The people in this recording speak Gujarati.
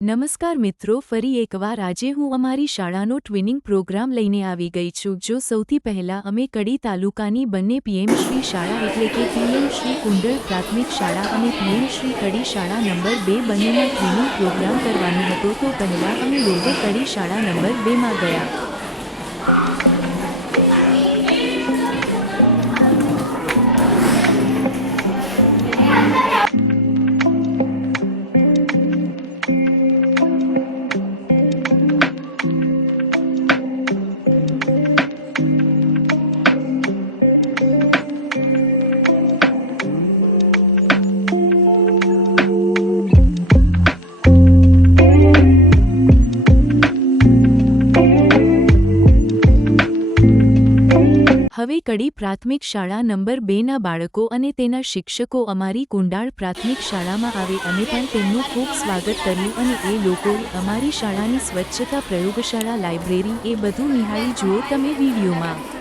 નમસ્કાર મિત્રો, ફરી એકવાર આજે હું અમારી શાળાનો ટ્વિનિંગ પ્રોગ્રામ લઈને આવી ગઈ છું। જો સૌથી પહેલા અમે કડી તાલુકાની બંને પીએમ શ્રી શાળા એટલે કે પીએમ શ્રી કુંડળ પ્રાથમિક શાળા અને પીએમ શ્રી કડી શાળા નંબર 2 બંનેમાં ટ્વિનિંગ પ્રોગ્રામ કરવાનો હતો, તો પહેલા અમે લોકો કડી શાળા નંબર 2 માં ગયા। હવે કડી પ્રાથમિક શાળા નંબર 2ના બાળકો અને તેના શિક્ષકો અમારી કુંડાળ પ્રાથમિક શાળામાં આવે અને પણ તેમનું ખૂબ સ્વાગત કર્યું અને એ લોકોએ અમારી શાળાની સ્વચ્છતા, પ્રયોગશાળા, લાઇબ્રેરી એ બધું નિહાળી જુઓ તમે વિડીયોમાં।